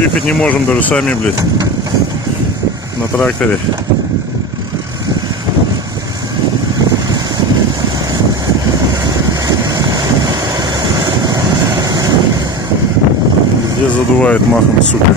Выехать не можем даже сами, блядь, на тракторе. Где задувает махом, сука.